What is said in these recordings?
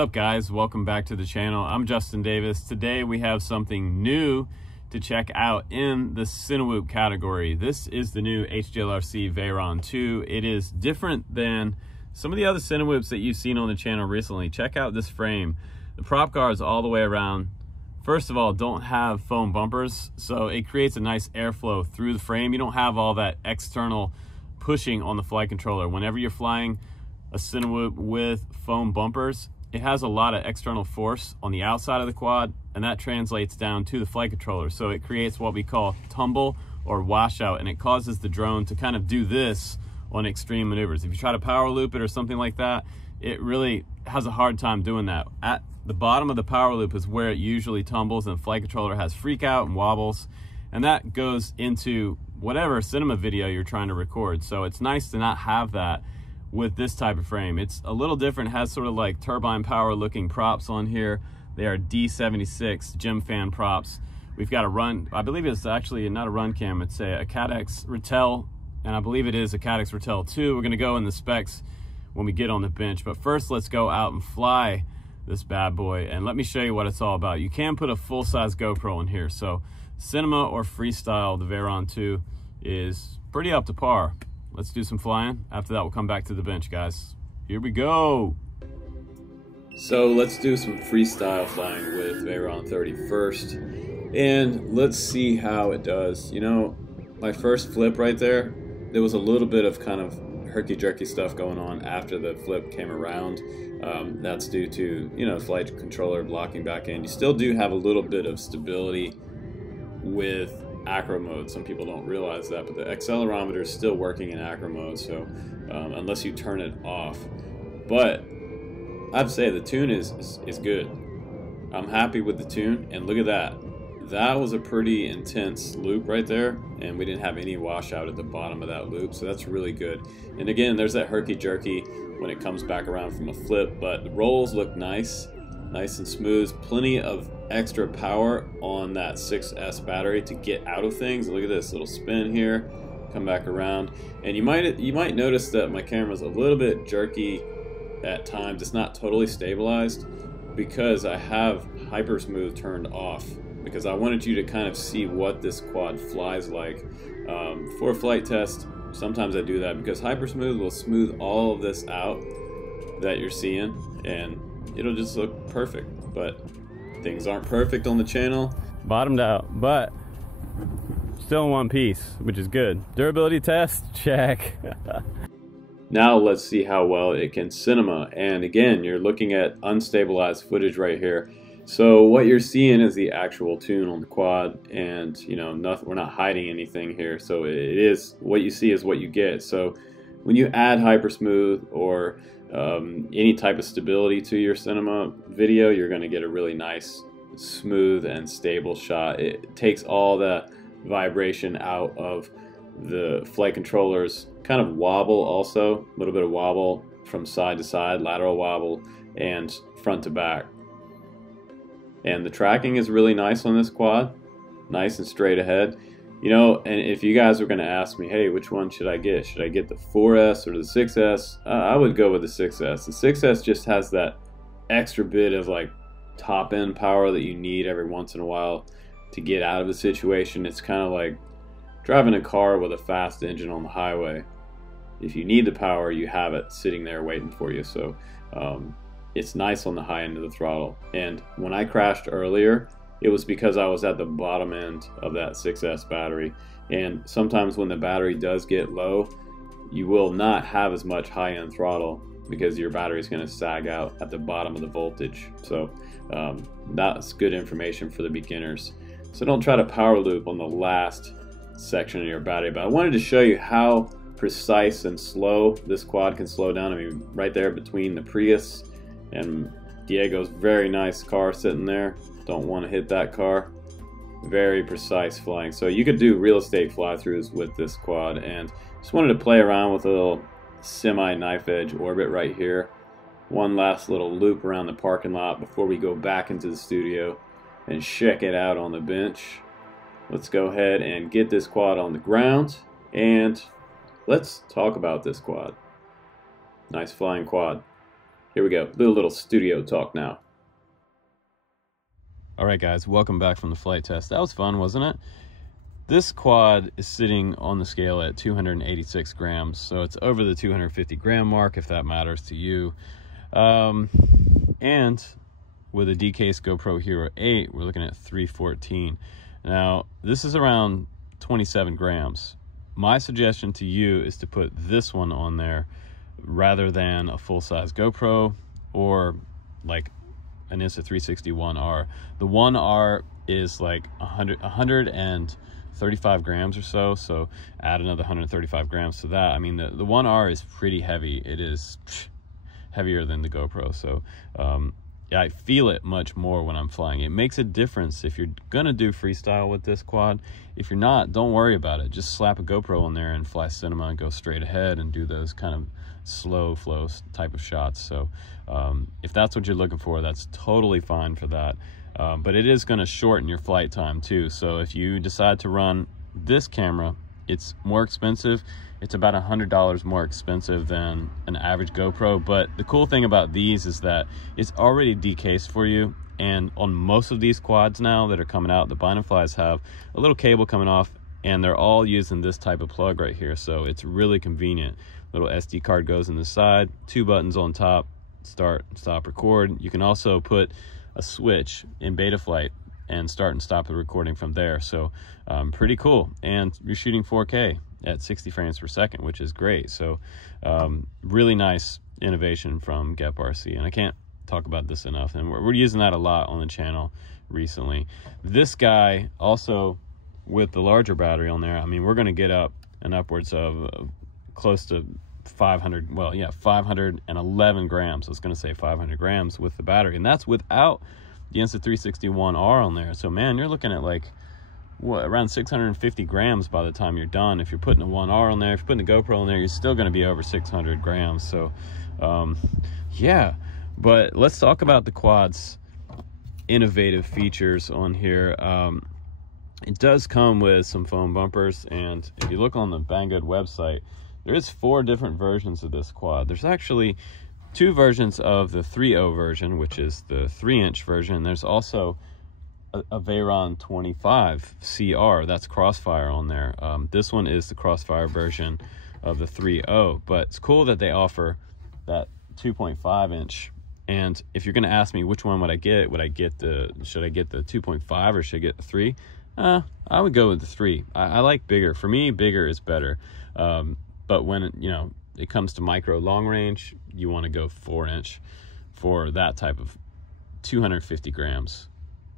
up, guys? Welcome back to the channel. I'm Justin Davis. Today we have something new to check out in the Cinewoop category. This is the new HDLRC Veyron 2. It is different than some of the other Cinewoops that you've seen on the channel recently. Check out this frame. The prop guards all the way around, first of all, don't have foam bumpers, so it creates a nice airflow through the frame. You don't have all that external pushing on the flight controller. Whenever you're flying a Cinewoop with foam bumpers, it has a lot of external force on the outside of the quad, and that translates down to the flight controller. So it creates what we call tumble or washout, and it causes the drone to kind of do this on extreme maneuvers. If you try to power loop it or something like that, it really has a hard time doing that. At the bottom of the power loop is where it usually tumbles, and the flight controller has freak out and wobbles, and that goes into whatever cinema video you're trying to record. So it's nice to not have that with this type of frame. It's a little different. It has sort of like turbine power looking props on here. They are D76 Gem Fan props. We've got a run, I believe it's actually not a run cam, it's a Caddx Ratel, and I believe it is a Caddx Ratel 2. We're gonna go in the specs when we get on the bench, but first let's go out and fly this bad boy and let me show you what it's all about. You can put a full-size GoPro in here, so cinema or freestyle, the Veyron 2 is pretty up to par. Let's do some flying. After that, we'll come back to the bench, guys. Here we go. So let's do some freestyle flying with Veyron 30 first, and let's see how it does. You know, my first flip right there, there was a little bit of kind of herky-jerky stuff going on after the flip came around. That's due to, you know, flight controller blocking back in. You still do have a little bit of stability with acro mode. Some people don't realize that, but the accelerometer is still working in acro mode, so unless you turn it off. But I'd say the tune is good. I'm happy with the tune, and look at that. That was a pretty intense loop right there, and we didn't have any washout at the bottom of that loop, so that's really good. And again, there's that herky-jerky when it comes back around from a flip, but the rolls look nice and smooth. Plenty of extra power on that 6S battery to get out of things. Look at this little spin here, come back around, and you might notice that my camera's a little bit jerky at times. It's not totally stabilized because I have Hypersmooth turned off, because I wanted you to kind of see what this quad flies like. For a flight test, sometimes I do that because Hypersmooth will smooth all of this out that you're seeing, and it'll just look perfect. But things aren't perfect on the channel. Bottomed out, but still in one piece, which is good. Durability test, check. Now let's see how well it can cinema. And again, you're looking at unstabilized footage right here. So what you're seeing is the actual tune on the quad, and you know, we're not hiding anything here. So it is what you see is what you get. So when you add Hypersmooth or any type of stability to your cinema video, you're going to get a really nice, smooth and stable shot. It takes all the vibration out of the flight controller's kind of wobble, also a little bit of wobble from side to side, lateral wobble, and front to back. And the tracking is really nice on this quad, nice and straight ahead. You know, and if you guys were going to ask me, hey, which one should I get? Should I get the 4S or the 6S? I would go with the 6S. The 6S just has that extra bit of like top end power that you need every once in a while to get out of a situation. It's kind of like driving a car with a fast engine on the highway. If you need the power, you have it sitting there waiting for you. So it's nice on the high end of the throttle. And when I crashed earlier, it was because I was at the bottom end of that 6S battery. And sometimes when the battery does get low, you will not have as much high-end throttle because your battery is going to sag out at the bottom of the voltage. So that's good information for the beginners. So don't try to power loop on the last section of your battery. But I wanted to show you how precise and slow this quad can slow down. I mean, right there between the Prius and Diego's very nice car sitting there. Don't want to hit that car. Very precise flying. So you could do real estate fly-throughs with this quad, and just wanted to play around with a little semi knife edge orbit right here. One last little loop around the parking lot before we go back into the studio and check it out on the bench. Let's go ahead and get this quad on the ground, and let's talk about this quad. Nice flying quad. Here we go. Do a little studio talk now. All right, guys, welcome back from the flight test. That was fun, wasn't it? This quad is sitting on the scale at 286 grams, so it's over the 250 gram mark, if that matters to you. And with a D-Case GoPro Hero 8, we're looking at 314. Now, this is around 27 grams. My suggestion to you is to put this one on there rather than a full-size GoPro or like an Insta360 1R. The 1R is like 135 grams or so, so add another 135 grams to that. I mean, the 1R is pretty heavy. It is heavier than the GoPro, so I feel it much more when I'm flying. It makes a difference if you're gonna do freestyle with this quad. If you're not, don't worry about it. Just slap a GoPro on there and fly cinema and go straight ahead and do those kind of slow flow type of shots. So if that's what you're looking for, that's totally fine for that. But it is gonna shorten your flight time too. So if you decide to run this camera, it's more expensive. It's about $100 more expensive than an average GoPro, but the cool thing about these is that it's already decased for you. And on most of these quads now that are coming out, the Bind and Flies have a little cable coming off, and they're all using this type of plug right here. So it's really convenient. Little SD card goes in the side, 2 buttons on top, start, stop, record. You can also put a switch in Betaflight and start and stop the recording from there. So pretty cool. And you're shooting 4K at 60 frames per second, which is great. So really nice innovation from Gep RC, and I can't talk about this enough, and we're using that a lot on the channel recently. This guy also, with the larger battery on there, I mean, we're going to get up and upwards of close to 500, well, yeah, 511 grams. I was going to say 500 grams with the battery, and that's without the Insta360 1R on there. So man, you're looking at like what, around 650 grams by the time you're done. If you're putting a 1R on there, if you're putting a GoPro on there, you're still going to be over 600 grams. So yeah, but let's talk about the quad's innovative features on here. It does come with some foam bumpers, and if you look on the Banggood website, there is 4 different versions of this quad. There's actually 2 versions of the 3.0 version, which is the 3-inch version. There's also a Veyron 25 CR, that's Crossfire on there. This one is the Crossfire version of the 3.0, but it's cool that they offer that 2.5 inch. And if you're going to ask me which one would I get, should I get the 2.5 or should I get the 3? I would go with the 3. I like bigger. For me, bigger is better. But when it comes to micro long range, you want to go 4-inch for that type of 250 grams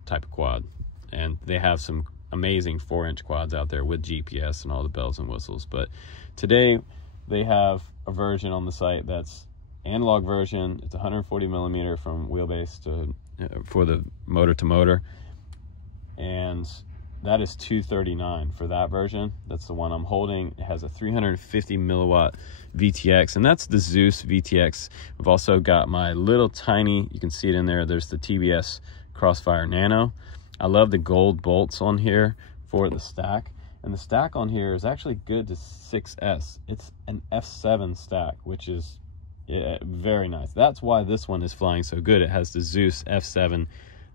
type of quad. And they have some amazing 4-inch quads out there with GPS and all the bells and whistles. But today they have a version on the site that's analog version. It's 140 millimeter from wheelbase to for the motor to motor, and that is $239 for that version. That's the one I'm holding. It has a 350 milliwatt VTX, and that's the Zeus VTX. I've also got my little tiny, you can see it in there, there's the TBS Crossfire Nano. I love the gold bolts on here for the stack, and the stack on here is actually good to 6S. It's an F7 stack, which is very nice. That's why this one is flying so good. It has the Zeus F7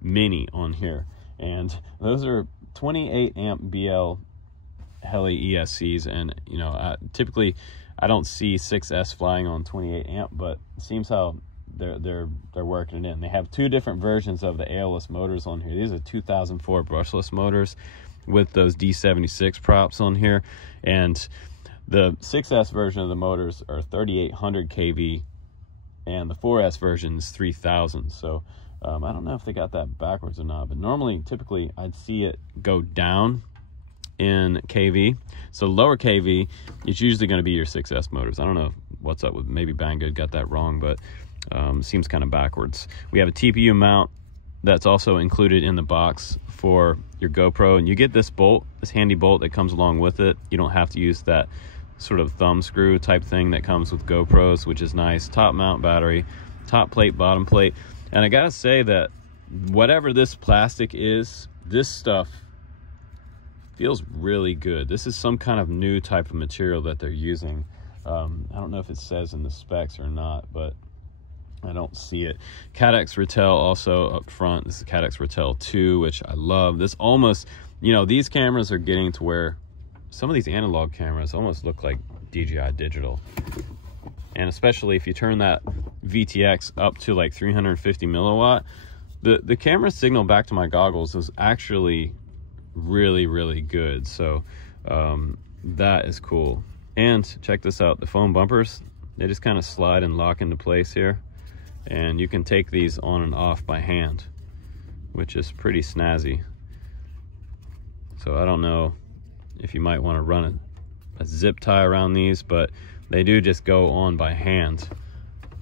Mini on here, and those are 28 amp BL Heli ESCs, and typically I don't see 6S flying on 28 amp, but it seems how they're working it in. They have 2 different versions of the ALS motors on here. These are 2004 brushless motors with those D76 props on here, and the 6S version of the motors are 3800 kV, and the 4S version is 3000. So I don't know if they got that backwards or not, but typically I'd see it go down in kV. So lower kV is usually going to be your 6S motors. I don't know what's up with, maybe Banggood got that wrong, but seems kind of backwards. We have a TPU mount that's also included in the box for your GoPro, and you get this bolt, this handy bolt that comes along with it. You don't have to use that sort of thumb screw type thing that comes with GoPros, which is nice. Top mount battery, top plate, bottom plate. And I gotta say that whatever this plastic is, this stuff feels really good. This is some kind of new type of material that they're using. I don't know if it says in the specs or not, but I don't see it. Cadex Ratel also up front. This is Cadex Ratel 2, which I love. This almost, you know, these cameras are getting to where some of these analog cameras almost look like DJI Digital. And especially if you turn that VTX up to like 350 milliwatt, the camera signal back to my goggles is actually really, really good. So that is cool. And check this out, the foam bumpers, they just kind of slide and lock into place here. And you can take these on and off by hand, which is pretty snazzy. So I don't know if you might want to run a zip tie around these, but they do just go on by hand.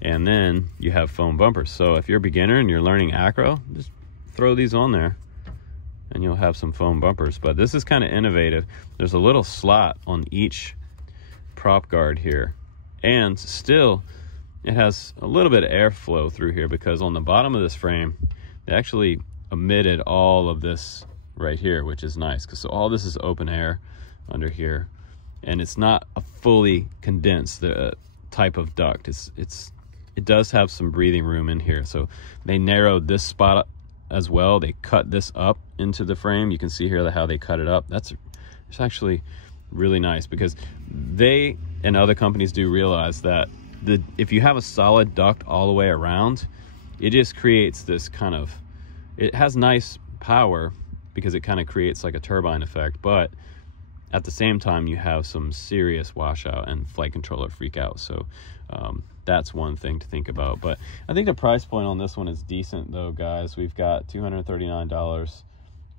And then you have foam bumpers. So if you're a beginner and you're learning acro, just throw these on there and you'll have some foam bumpers. But this is kind of innovative. There's a little slot on each prop guard here, and still it has a little bit of airflow through here, because on the bottom of this frame they actually omitted all of this right here, which is nice, because so all this is open air under here, and it's not a fully condensed type of duct. It does have some breathing room in here. So they narrowed this spot as well. They cut this up into the frame. You can see here how they cut it up. It's actually really nice, because they and other companies do realize that if you have a solid duct all the way around, it just creates this kind of, it has nice power because it kind of creates like a turbine effect, but at the same time you have some serious washout and flight controller freak out. So that's one thing to think about. But I think the price point on this one is decent though, guys. We've got $239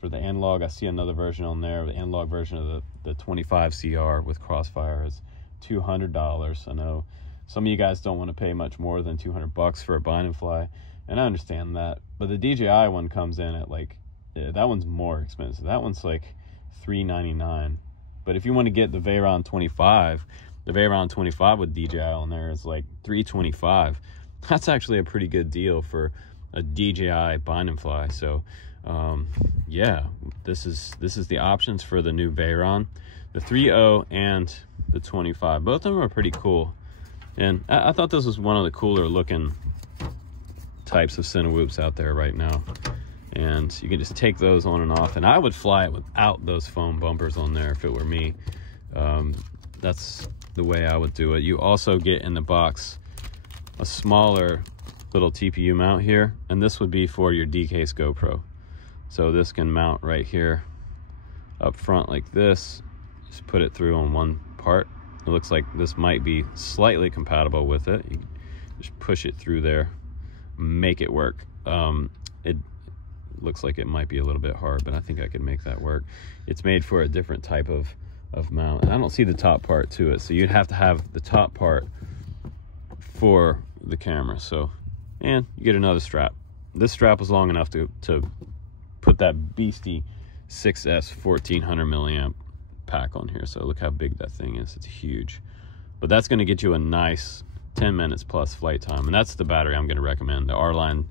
for the analog. I see another version on there. The analog version of the 25 CR with Crossfire is $200. I know some of you guys don't want to pay much more than 200 bucks for a bind and fly, and I understand that. But the DJI one comes in at like, that one's more expensive. That one's like $399. But if you want to get the Veyron 25, the Veyron 25 with DJI on there is like $325. That's actually a pretty good deal for a DJI bind and fly. So yeah, this is the options for the new Veyron, the 3.0 and the 25. Both of them are pretty cool. And I thought this was one of the cooler looking types of Cinewhoops out there right now. And you can just take those on and off. And I would fly it without those foam bumpers on there if it were me. That's the way I would do it. You also get in the box a smaller little TPU mount here. And this would be for your D-Case GoPro. So this can mount right here up front like this. Just put it through on one part. It looks like this might be slightly compatible with it. You just push it through there, make it work. It looks like it might be a little bit hard, but I think I can make that work. It's made for a different type of mount, and I don't see the top part to it, so you'd have to have the top part for the camera. So, and you get another strap. This strap was long enough to put that beastie 6S 1400 milliamp pack on here. So look how big that thing is. It's huge. But that's going to get you a nice 10 minutes plus flight time, and that's the battery I'm going to recommend, the R-Line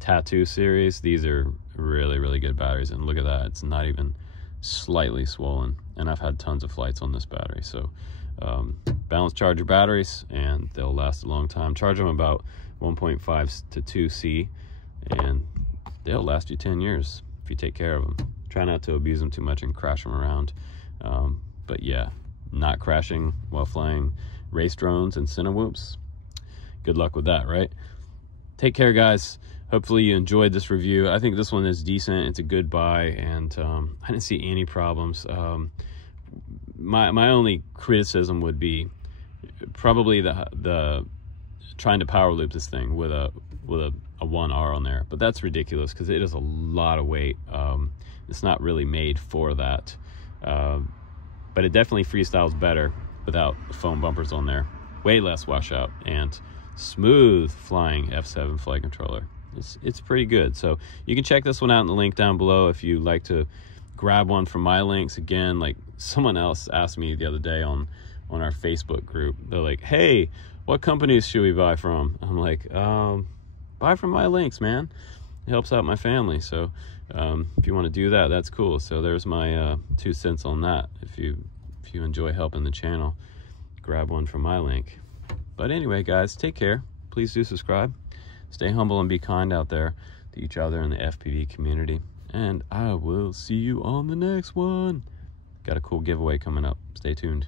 Tattoo series. These are really, really good batteries, and look at that, it's not even slightly swollen, and I've had tons of flights on this battery. So balance charge your batteries and they'll last a long time. Charge them about 1.5 to 2C and they'll last you 10 years if you take care of them. Try not to abuse them too much and crash them around. But yeah, not crashing while flying race drones and Cinewhoops, good luck with that, right? Take care, guys. Hopefully you enjoyed this review. I think this one is decent. It's a good buy, and I didn't see any problems. My only criticism would be probably the trying to power loop this thing with a 1R on there, but that's ridiculous because it is a lot of weight. It's not really made for that, but it definitely freestyles better without the foam bumpers on there. Way less washout and smooth flying F7 flight controller. It's pretty good. So you can check this one out in the link down below if you like to grab one from my links. Again, like someone else asked me the other day on our Facebook group, they're like, hey, what companies should we buy from? I'm like, buy from my links, man. It helps out my family. So if you want to do that, that's cool. So there's my 2 cents on that. If you enjoy helping the channel, grab one from my link. But anyway, guys, take care. Please do subscribe. stay humble and be kind out there to each other in the FPV community. And I will see you on the next one. Got a cool giveaway coming up. Stay tuned.